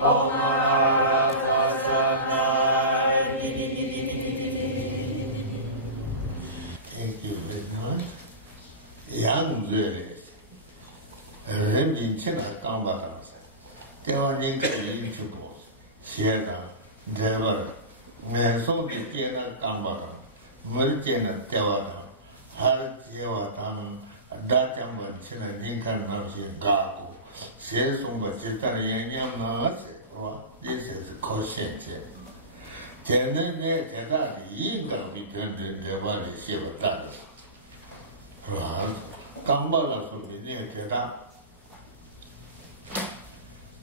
Thank you very much. Young really. Renji China Kambara. There were intelligible. Sierra, Dever, Nelson Tina Kambara, Murjana Tevara, Har Jevatan, Dachamba China Lincoln Nazi Gaku, Sesumba Chitara Yanyam. This is conscience. Then that eager between the valley Shiva. Kambala should be near Tera.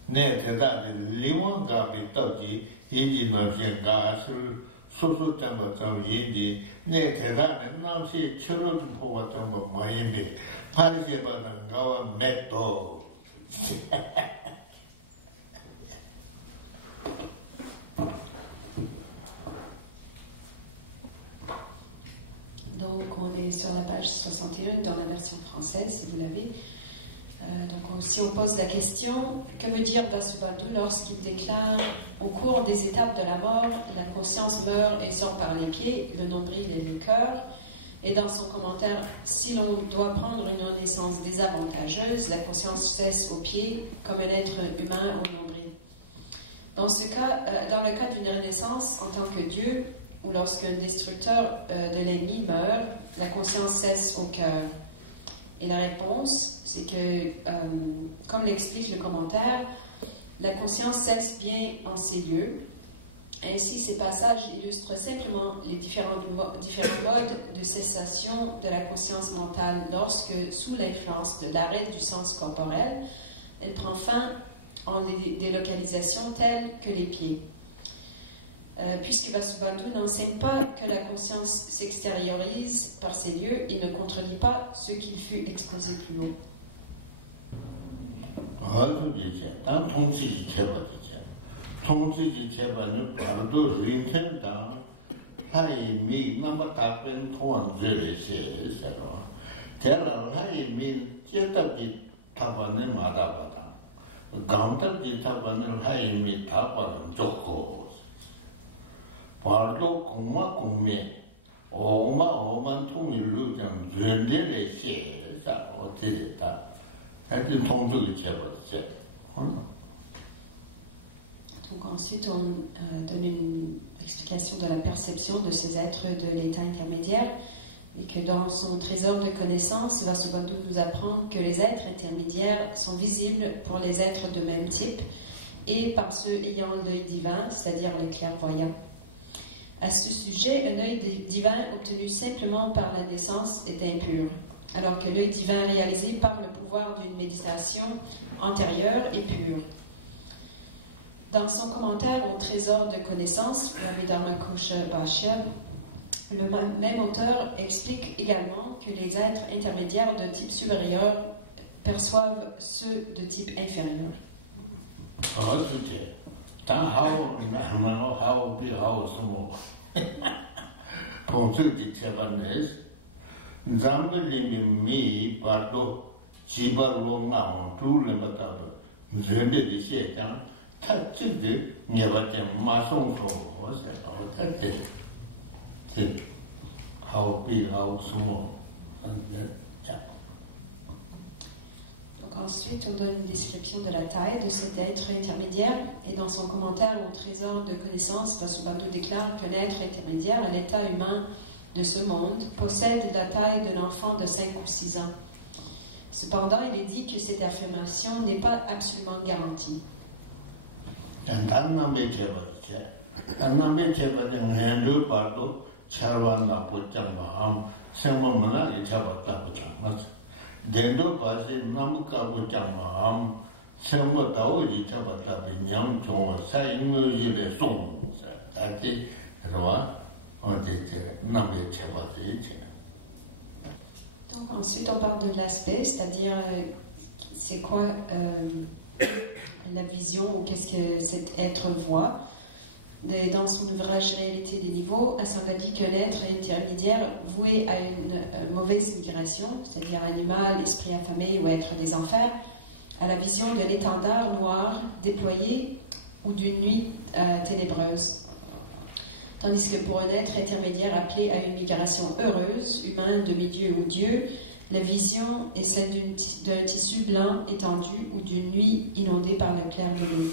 Near Tera, the Limon Gabi Toki, Indi Notion Gas, Social Temple of Indi, near Tera, and now see children for what of Miami, Parisaba and Gawa Meto. Donc on est sur la page 61 dans la version française, si vous l'avez. Donc si on pose la question, que veut dire Vasubandhu lorsqu'il déclare au cours des étapes de la mort, la conscience meurt et sort par les pieds, le nombril et le cœur. Et dans son commentaire, si l'on doit prendre une renaissance désavantageuse, la conscience cesse aux pieds comme un être humain au nombril. Dans ce cas, dans le cas d'une renaissance en tant que Dieu, ou lorsqu'un destructeur de l'ennemi meurt, la conscience cesse au cœur. Et la réponse, c'est que, comme l'explique le commentaire, la conscience cesse bien en ces lieux. Ainsi, ces passages illustrent simplement les différents modes de cessation de la conscience mentale lorsque, sous l'influence de l'arrêt du sens corporel, elle prend fin en des localisations telles que les pieds. Puisque Vasubandhu n'enseigne pas que la conscience s'extériorise par ces lieux, il ne contredit pas ce qu'il fut exposé plus haut. Parlo kuma kume, oma tungi lu jang zhende le xie sa o te ta, c'est tong zhe ge che ba. Donc ensuite on donne une explication de la perception de ces êtres de l'état intermédiaire et que dans son trésor de connaissances, Vasubandhu nous apprend que les êtres intermédiaires sont visibles pour les êtres de même type et par ceux ayant l'œil divin, c'est-à-dire les clairvoyants. À ce sujet, un œil divin obtenu simplement par la naissance est impur, alors que l'œil divin réalisé par le pouvoir d'une méditation antérieure est pur. Dans son commentaire au trésor de connaissances, Abhidharmakosha Bhashya, le même auteur explique également que les êtres intermédiaires de type supérieur perçoivent ceux de type inférieur. Ensuite, on donne une description de la taille de cet être intermédiaire et dans son commentaire au trésor de connaissances, Vasubandhu déclare qu'un être intermédiaire à l'état humain de ce monde possède la taille d'un enfant de 5 ou 6 ans. Cependant, il est dit que cette affirmation n'est pas absolument garantie. Dendo pasi namuka buchama am sembo taoji chabata binyam chonga sa ingoji le song sa ati rwa odete nambe chabata ichi. Donc ensuite on parle de l'aspect, c'est-à-dire c'est quoi la vision ou qu'est-ce que cet être voit. Dans son ouvrage Réalité des niveaux, Asanga dit que l'être intermédiaire voué à une mauvaise migration, c'est-à-dire animal, esprit affamé ou être des enfers, à la vision de l'étendard noir déployé ou d'une nuit ténébreuse. Tandis que pour un être intermédiaire appelé à une migration heureuse, humain, demi-dieu ou Dieu, la vision est celle d'un tissu blanc étendu ou d'une nuit inondée par le clair de lune.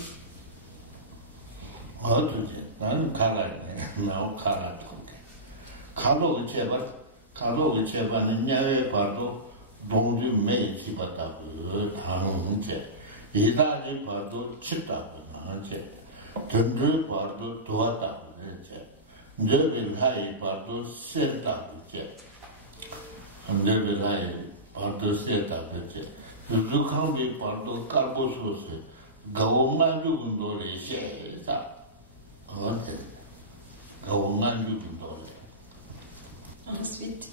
Ensuite,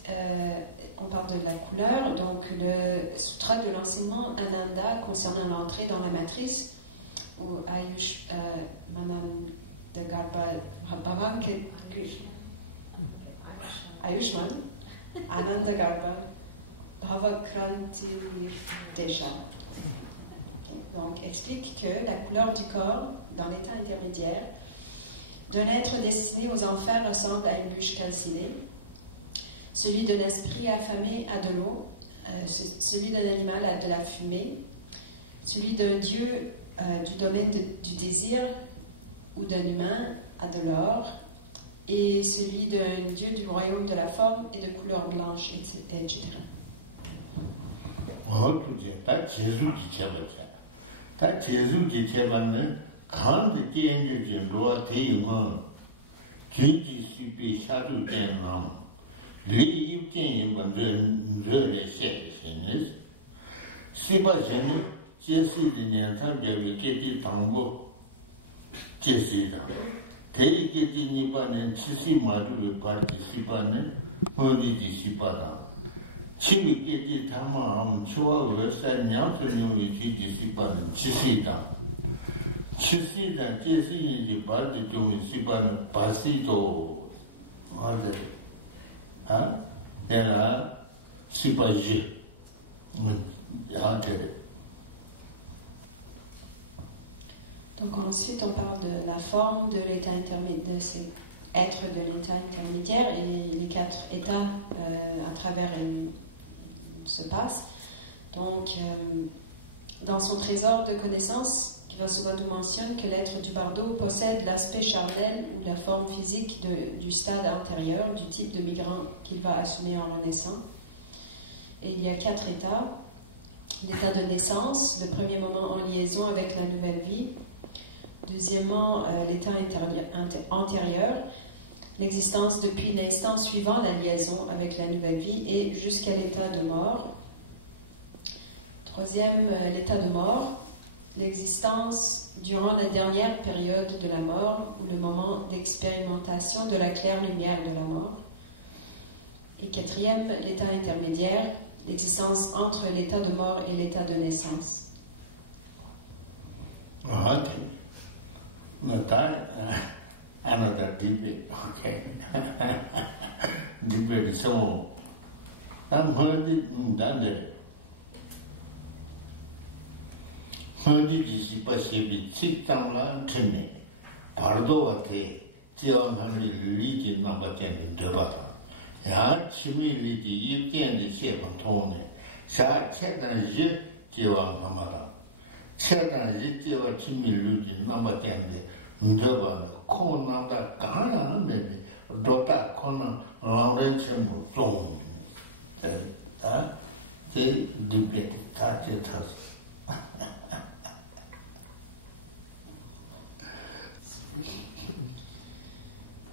on parle de la couleur. Donc, le sutra de l'enseignement Ananda concernant l'entrée dans la matrice, ou Ayushman, Ananda Garbha, Bhavakranti Desha. Donc, explique que la couleur du corps, dans l'état intermédiaire, d'un être destiné aux enfers ressemble à une bûche calcinée. Celui d'un esprit affamé a de l'eau, celui d'un animal a de la fumée, celui d'un dieu du domaine du désir ou d'un humain a de l'or, et celui d'un dieu du royaume de la forme et de couleur blanche, etc. Donc ensuite on parle de la forme de l'état intermédiaire, de ces êtres de l'état intermédiaire et les 4 états à travers se passent. Donc dans son trésor de connaissances, Kivasubandhu mentionne que l'être du bardo possède l'aspect charnel ou la forme physique du stade antérieur, du type de migrant qu'il va assumer en renaissant. Et il y a 4 états. L'état de naissance, le premier moment en liaison avec la nouvelle vie. Deuxièmement, l'état antérieur, l'existence depuis l'instant suivant la liaison avec la nouvelle vie et jusqu'à l'état de mort. Troisième, l'état de mort, l'existence durant la dernière période de la mort ou le moment d'expérimentation de la claire lumière de la mort. Et quatrième, l'état intermédiaire, l'existence entre l'état de mort et l'état de naissance. Another debate, okay. Debate so I'm heard done. Heard is possibly sit down and tune. Pardo ate, Tion Henry religion number 10 in Devata. Ya chimili you can the shape of tone. Sa check and jet, Tion Hamada. Check and jet your chimili number 10. Ndaba konanda kana nene dota kona lawrence mu song ta te duplicate ta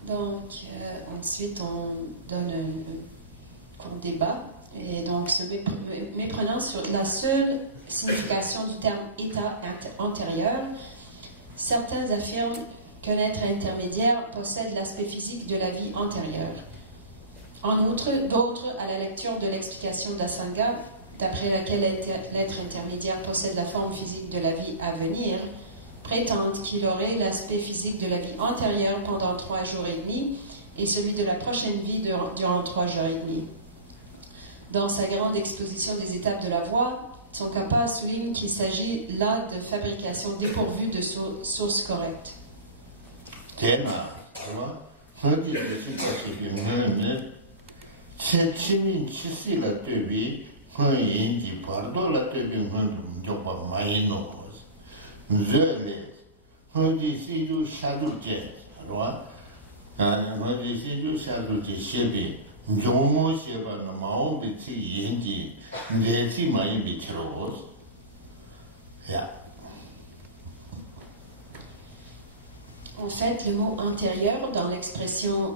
Donc ensuite on donne un débat et donc se méprenant sur la seule signification du terme état antérieur. Certains affirment qu'un être intermédiaire possède l'aspect physique de la vie antérieure. En outre, d'autres, à la lecture de l'explication d'Asanga, d'après laquelle l'être intermédiaire possède la forme physique de la vie à venir, prétendent qu'il aurait l'aspect physique de la vie antérieure pendant 3 jours et demi et celui de la prochaine vie durant 3 jours et demi. Dans sa grande exposition des étapes de la voie, Tsongkhapa souligne qu'il s'agit là de fabrication dépourvue de sources correctes. En fait, le mot antérieur dans l'expression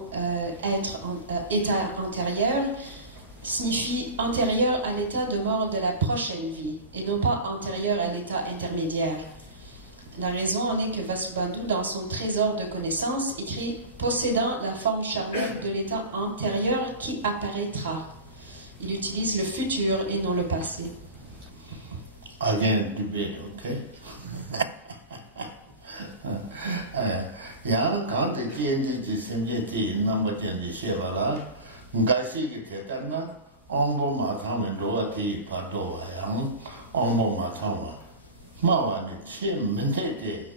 état antérieur signifie antérieur à l'état de mort de la prochaine vie et non pas antérieur à l'état intermédiaire. La raison en est que Vasubandhu, dans son trésor de connaissances, écrit « possédant la forme charnelle de l'état antérieur qui apparaîtra ». Il utilise le futur et non le passé. Again, debate, okay? Yang quand tu tiens de sentir number de chevala, ngasi ki tetana, ombo matama doa ti pado yang, ombo matama. Mawa ni chen mentete,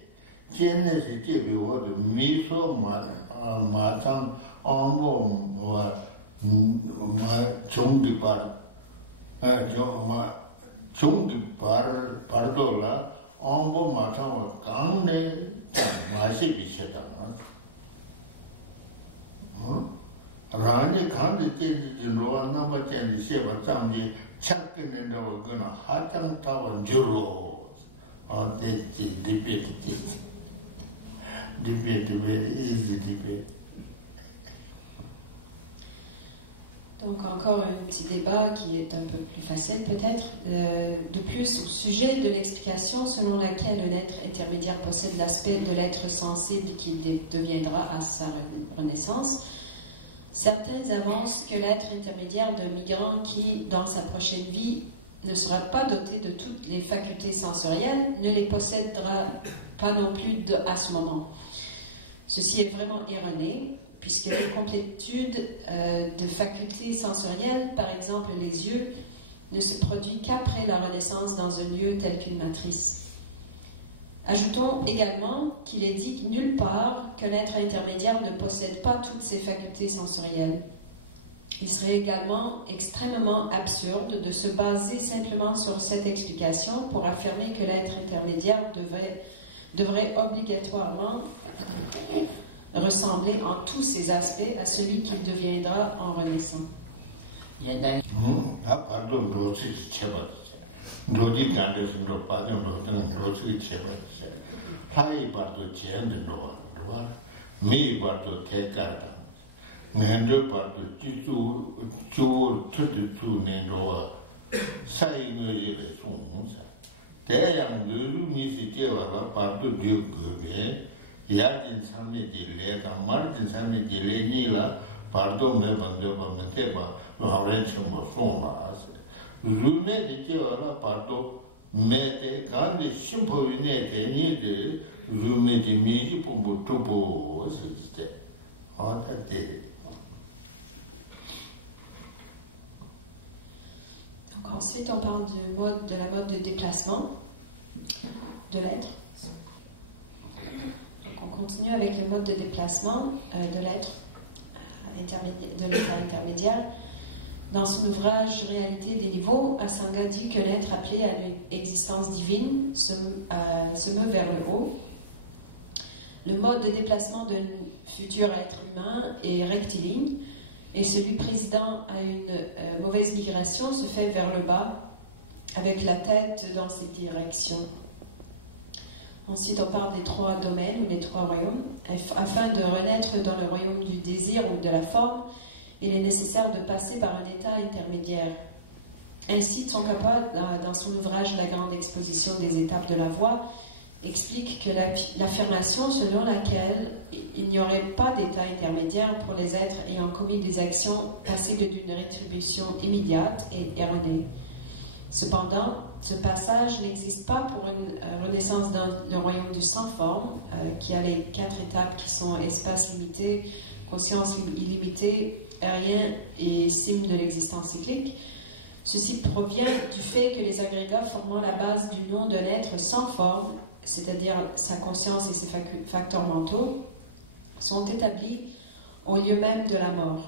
chen ne se ti bi wo de miso matang ombo wa ma chungdi par, chungdi pardo la, ombo matama kang ne 마시 비슷하다. 라니 간데 때지 로나 맞지 시바 장지 착근에 넣거나 하장 타원 주로 어때지 디베트 easy debate. Donc encore un petit débat qui est un peu plus facile peut-être. De plus, au sujet de l'explication selon laquelle un être intermédiaire possède l'aspect de l'être sensible qui deviendra à sa renaissance, certains avancent que l'être intermédiaire d'un migrant qui, dans sa prochaine vie, ne sera pas doté de toutes les facultés sensorielles, ne les possédera pas non plus à ce moment. Ceci est vraiment erroné, puisque les complétudes de facultés sensorielles, par exemple les yeux, ne se produit qu'après la renaissance dans un lieu tel qu'une matrice. Ajoutons également qu'il est dit nulle part qu'un être intermédiaire ne possède pas toutes ses facultés sensorielles. Il serait également extrêmement absurde de se baser simplement sur cette explication pour affirmer que l'être intermédiaire devrait obligatoirement ressembler en tous ses aspects à celui qu'il deviendra en renaissant. Yadin sami di le da martin sami di le ni la pardo me bando ba mente ba lauren chmo soma as lume di che ora pardo me te grande simpo ne te ni de lume di mi pu bu tu bu c'était en tête. Donc ensuite on parle de la mode de déplacement de l'être. On continue avec le mode de déplacement de l'être de l'état intermédiaire. Dans son ouvrage Réalité des niveaux, Asanga dit que l'être appelé à l'existence divine se meut vers le haut. Le mode de déplacement d'un futur être humain est rectiligne et celui présidant à une mauvaise migration se fait vers le bas avec la tête dans cette direction. Ensuite, on parle des trois domaines ou des trois royaumes. Afin de renaître dans le royaume du désir ou de la forme, il est nécessaire de passer par un état intermédiaire. Ainsi, Tsongkhapa, dans son ouvrage La grande exposition des étapes de la voie, explique que l'affirmation selon laquelle il n'y aurait pas d'état intermédiaire pour les êtres ayant commis des actions passibles d'une rétribution immédiate est erronée. Cependant, ce passage n'existe pas pour une renaissance dans le royaume du sans-forme, qui a les 4 étapes qui sont espace limité, conscience illimitée, aérien et cime de l'existence cyclique. Ceci provient du fait que les agrégats formant la base du nom d'un être sans forme, c'est-à-dire sa conscience et ses facteurs mentaux, sont établis au lieu même de la mort.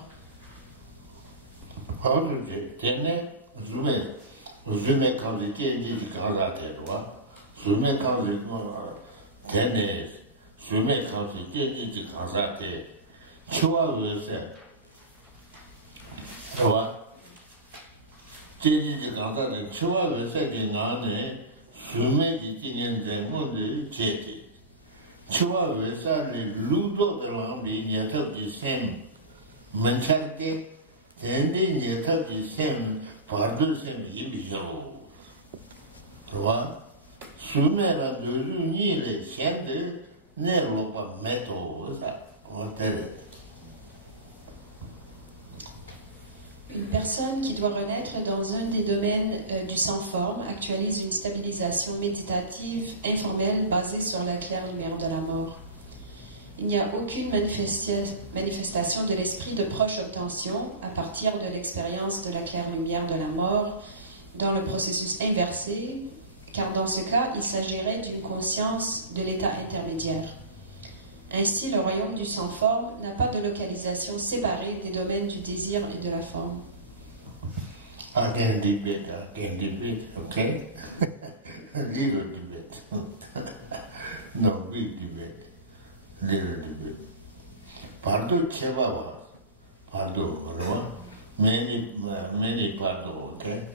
Une personne qui doit renaître dans un des domaines du sans-forme actualise une stabilisation méditative informelle basée sur la claire lumière de la mort. Il n'y a aucune manifestation de l'esprit de proche obtention à partir de l'expérience de la claire lumière de la mort dans le processus inversé, car dans ce cas, il s'agirait d'une conscience de l'état intermédiaire. Ainsi, le royaume du sans-forme n'a pas de localisation séparée des domaines du désir et de la forme. Again debate, okay? Little debate. No, big debate. Little debate. Pardo chebawa. Pardo, many pardo, okay?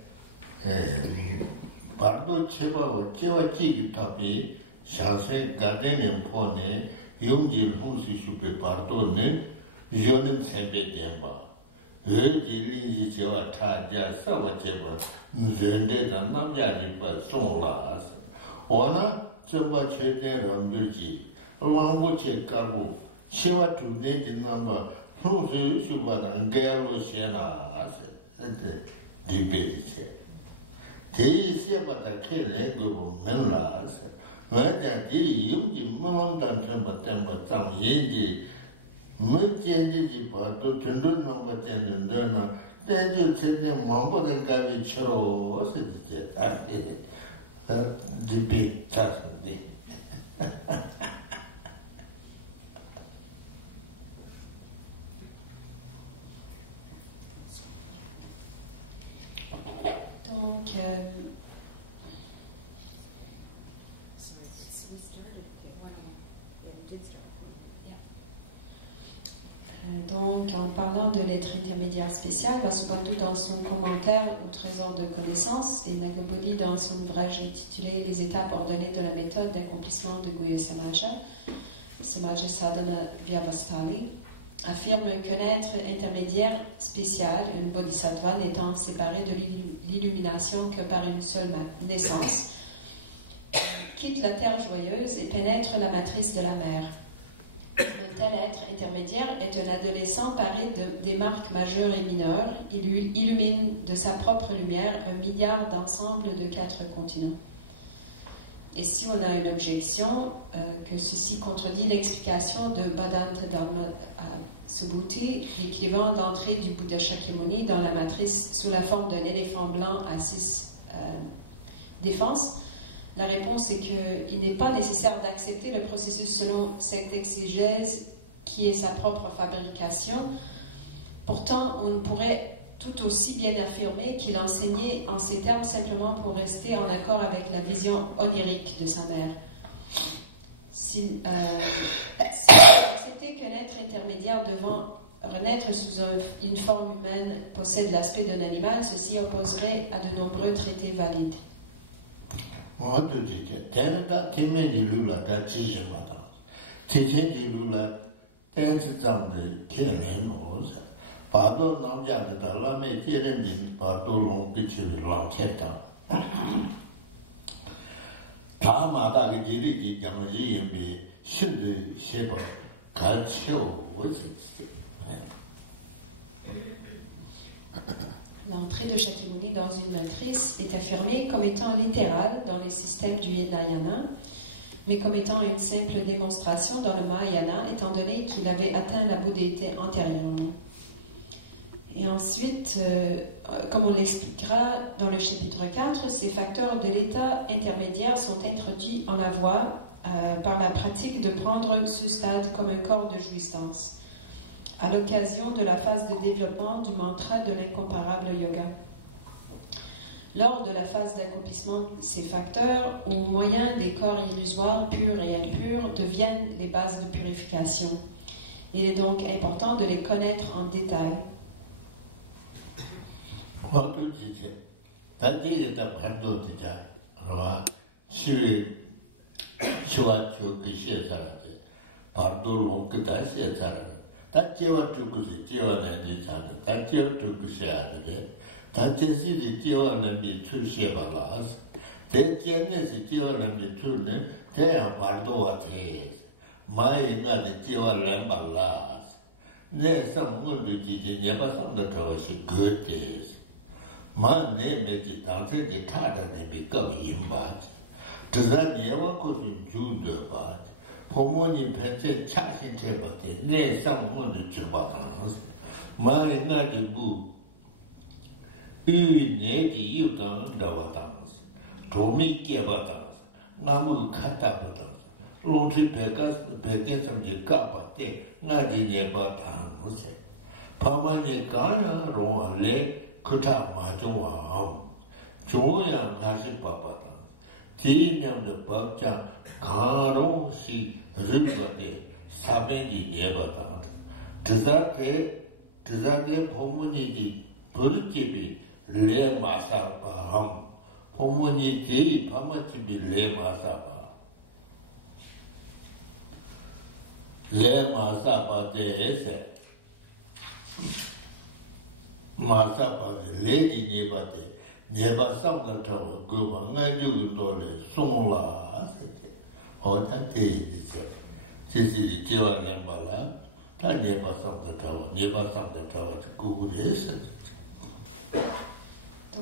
Pardo chebawa, chewa chigi tapi, shanse gaden pone, Yongjil Hunsi Shupe Pardone, Jonim Sembe Demba. Jilin Jiwa Taja, Savacheva, Zende, Namja Ripa, Sonlas. Ona, Cheba Chete Rambuji, Language Kabu, Shiva to Nate number, Hunsi Shuba and Galo Siena, debate. They say about the killing of Menlas. When you mom done temper some yingy, much energy part to turn number 10 and then you tell them Mambo and Gavi Cho, was it? Debate Saturday. Donc, donc, en parlant de l'être intermédiaire spécial, Vasubandhu dans son commentaire au trésor de connaissances et Nagabodhi dans son ouvrage intitulé Les étapes ordonnées de la méthode d'accomplissement de Guhya Samaja, Samaja Sadhana Vyavastali, affirme qu'un être intermédiaire spécial, une bodhisattva n'étant séparé de l'illumination que par une seule naissance, quitte la terre joyeuse et pénètre la matrice de la mer. Un tel être intermédiaire est un adolescent paré des marques majeures et mineures. Il illumine de sa propre lumière 1 milliard d'ensembles de 4 continents. Et si on a une objection, que ceci contredit l'explication de Bhadanta Dharma Subhuti, l'équivalent d'entrée du Bouddha Shakyamuni dans la matrice sous la forme d'un éléphant blanc à 6 défenses, la réponse est qu'il n'est pas nécessaire d'accepter le processus selon cette exégèse qui est sa propre fabrication. Pourtant, on pourrait tout aussi bien affirmer qu'il enseignait en ces termes simplement pour rester en accord avec la vision onirique de sa mère. Si accepter qu'un être intermédiaire devant renaître sous une forme humaine possède l'aspect d'un animal, ceci opposerait à de nombreux traités valides. Pardon, Namja, the Lame, Tirin, Pardon, Picture, Lanchetta. Tamada, Giri, Yamaji, and be should shape Calcio, was it? L'entrée de Shakyamuni dans une matrice est affirmée comme étant littérale dans les systèmes du Hinayana, mais comme étant une simple démonstration dans le Mahayana, étant donné qu'il avait atteint la bouddhéité antérieurement. Et ensuite, comme on l'expliquera dans le chapitre 4, ces facteurs de l'état intermédiaire sont introduits en la voie par la pratique de prendre ce stade comme un corps de jouissance, à l'occasion de la phase de développement du mantra de l'incomparable yoga. Lors de la phase d'accomplissement, ces facteurs, au moyen des corps illusoires purs et impurs, deviennent les bases de purification. Il est donc important de les connaître en détail.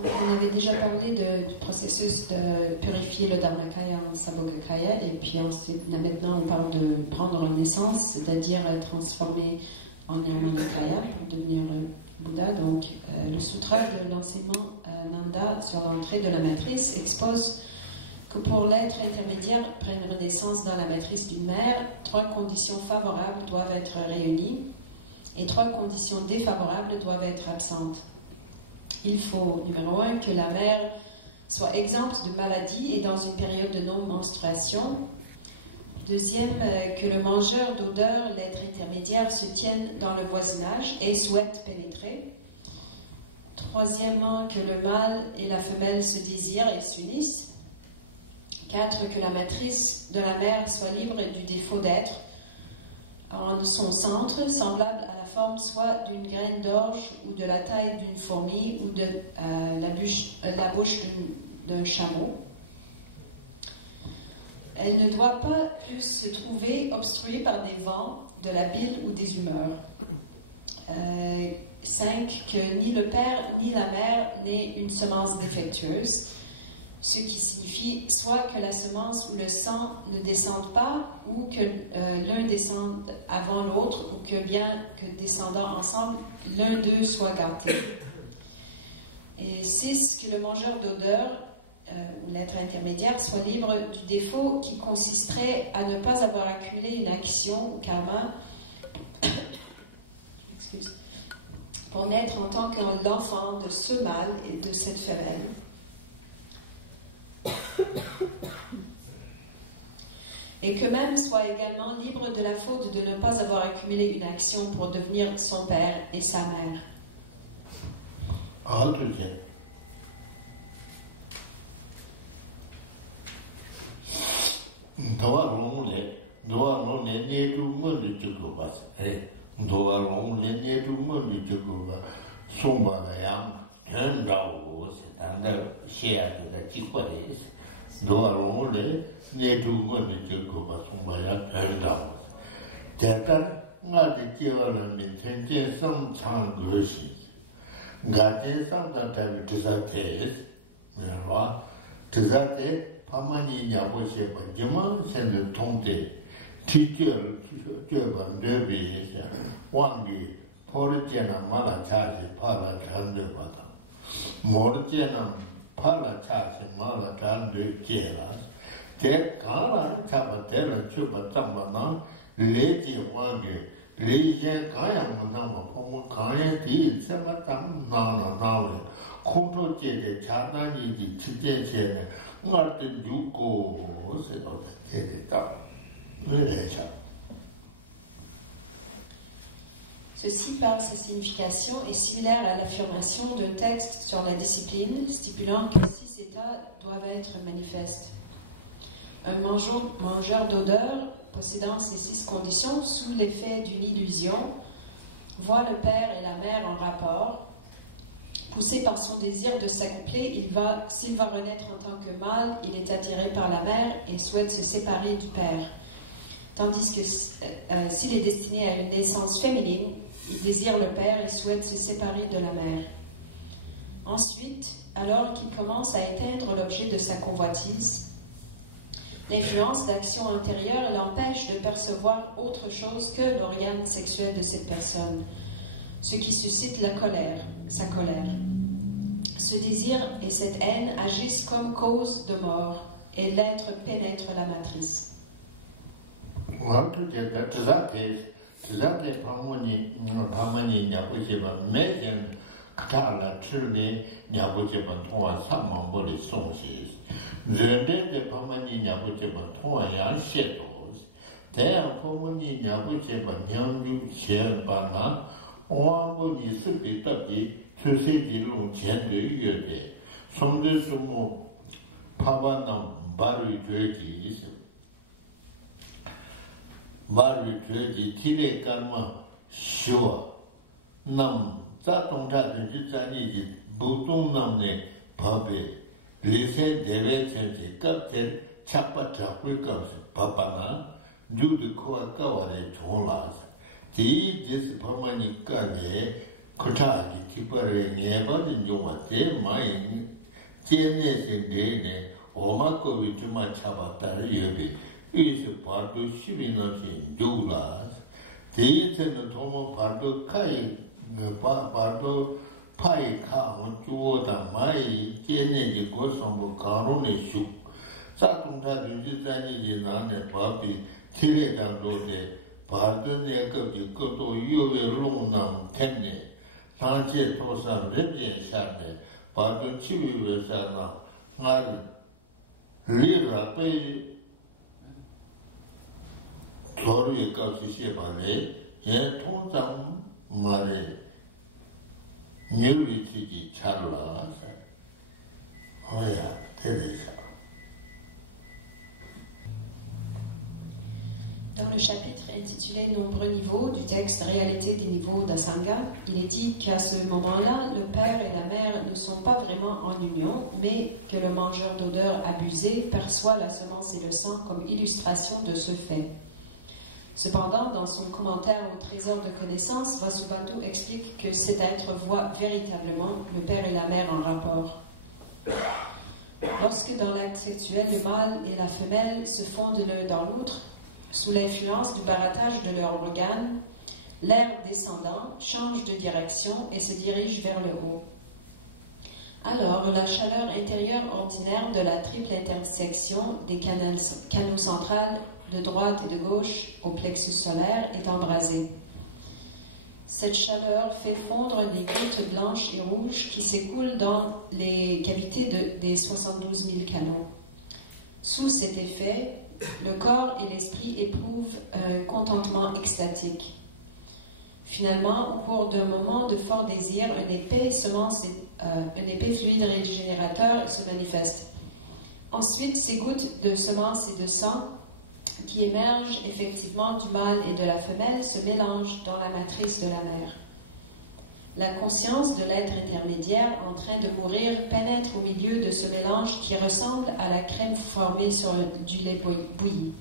Donc, on avait déjà parlé du processus de purifier le Dharmakaya en Sambhogakaya, et puis ensuite, maintenant on parle de prendre naissance, c'est-à-dire transformer en Nirmanakaya pour devenir Bouddha. Donc, le sutra de l'enseignement Nanda sur l'entrée de la matrice expose que pour l'être intermédiaire prendre naissance dans la matrice d'une mère, 3 conditions favorables doivent être réunies et 3 conditions défavorables doivent être absentes. Il faut, numéro 1, que la mère soit exempte de maladie et dans une période de non-menstruation. Deuxième, que le mangeur d'odeur, l'être intermédiaire, se tienne dans le voisinage et souhaite pénétrer. Troisièmement, que le mâle et la femelle se désirent et s'unissent. 4, que la matrice de la mère soit libre du défaut d'être en son centre, semblable à la forme soit d'une graine d'orge ou de la taille d'une fourmi ou de la bouche d'un chameau. Elle ne doit pas plus se trouver obstruée par des vents, de la bile ou des humeurs. 5, que ni le père ni la mère n'aient une semence défectueuse, ce qui signifie soit que la semence ou le sang ne descendent pas, ou que l'un descende avant l'autre, ou que bien que descendant ensemble, l'un d'eux soit gâté. Et 6, que le mangeur d'odeur, ou l'être intermédiaire, soit libre du défaut qui consisterait à ne pas avoir accumulé une action ou karma pour naître en tant qu'enfant de ce mâle et de cette femelle. Et que même soit également libre de la faute de ne pas avoir accumulé une action pour devenir son père et sa mère. 포르제나 마라차지 파라 잔드 바다 모르제나 파라 차지 마라 잔드 제라 대 가라 잡아대라 주바 담마나 레지 와게 레제 가야 만나마 포모 가야 디 세마담 나나 나we 콘토제데 자나니지 지제제네 말때 유고 세도 되다 그래자. Ceci, par sa signification, est similaire à l'affirmation d'un texte sur la discipline, stipulant que 6 états doivent être manifestes. Un mangeur d'odeur, possédant ces 6 conditions, sous l'effet d'une illusion, voit le père et la mère en rapport. Poussé par son désir de s'accoupler, s'il va renaître en tant que mâle, il est attiré par la mère et souhaite se séparer du père. Tandis que s'il est destiné à une naissance féminine, il désire le père et souhaite se séparer de la mère. Ensuite, alors qu'il commence à éteindre l'objet de sa convoitise, l'influence d'action antérieure l'empêche de percevoir autre chose que l'organe sexuel de cette personne, ce qui suscite la colère, sa colère. Ce désir et cette haine agissent comme cause de mort, et l'être pénètre la matrice. Zate pamani nyabujeba mejen kala chirne nyabujeba tonga samamboli songsis. Zende de pamani nyabujeba tonga yang shetos. Teya pamani nyabujeba nyangyu qianbana owangu ni sipi tabi chuseji long qian de yue de. Songde sumu pavanam baru jueji isi. Varu Juji Tile Karma Shua Nam Zatongta Jani Butung Namne Pabe Lise Deve Chensi Kaptel Chapa Chapulkas Papana Jude Koa Kawale Chonlas Ti Dis Pamani Kane Kotaji Kipare Nebadin Joma Te Main Tiene Sendene Omako Vichuma Chapata Yobi is pardo shibinashi julas. Teiten tomo pardo kai pardo pai ka juoda mai tiene di gosombo karone shu. Satunta dunjitani jinane papi tile dangode pardo neka di koto yuve longnam tenne. Sanche tosa rebje shane pardo chibiwe sana ngari lira pe 서로의 값이 시에반에 통장 말에 녀리치기 잘라서 어야 대대사. Dans le chapitre intitulé Nombreux niveaux du texte Réalité des niveaux d'Asanga, il est dit qu'à ce moment-là, le père et la mère ne sont pas vraiment en union, mais que le mangeur d'odeur abusé perçoit la semence et le sang comme illustration de ce fait. Cependant, dans son commentaire au trésor de connaissances, Vasubandhu explique que cet être voit véritablement le père et la mère en rapport. Lorsque dans l'acte sexuel, le mâle et la femelle se fondent l'un dans l'autre, sous l'influence du barattage de leurs organes, l'air descendant change de direction et se dirige vers le haut. Alors, la chaleur intérieure ordinaire de la triple intersection des canaux centrales de droite et de gauche au plexus solaire est embrasée. Cette chaleur fait fondre les gouttes blanches et rouges qui s'écoulent dans les cavités des 72 000 canaux. Sous cet effet, le corps et l'esprit éprouvent un contentement extatique. Finalement, au cours d'un moment de fort désir, une épée fluide régénérateur se manifeste. Ensuite, ces gouttes de semence et de sang qui émergent effectivement du mâle et de la femelle se mélangent dans la matrice de la mère. La conscience de l'être intermédiaire en train de mourir pénètre au milieu de ce mélange qui ressemble à la crème formée sur du lait bouilli.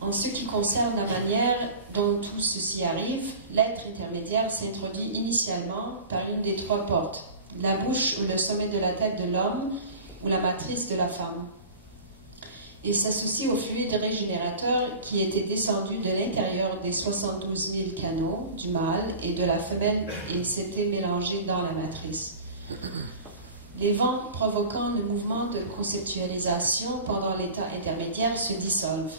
En ce qui concerne la manière dont tout ceci arrive, l'être intermédiaire s'introduit initialement par une des 3 portes, la bouche ou le sommet de la tête de l'homme ou la matrice de la femme. et s'associe au fluide régénérateur qui était descendu de l'intérieur des 72 000 canaux du mâle et de la femelle et s'était mélangé dans la matrice. Les vents provoquant le mouvement de conceptualisation pendant l'état intermédiaire se dissolvent,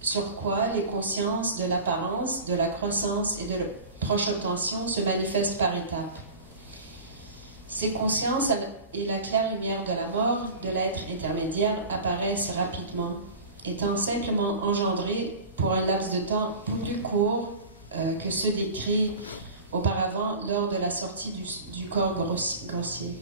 sur quoi les consciences de l'apparence, de la croissance et de la proche obtention se manifestent par étapes. Ces consciences et la claire lumière de la mort de l'être intermédiaire apparaissent rapidement, étant simplement engendrées pour un laps de temps plus court que ceux décrits auparavant lors de la sortie du corps grossier.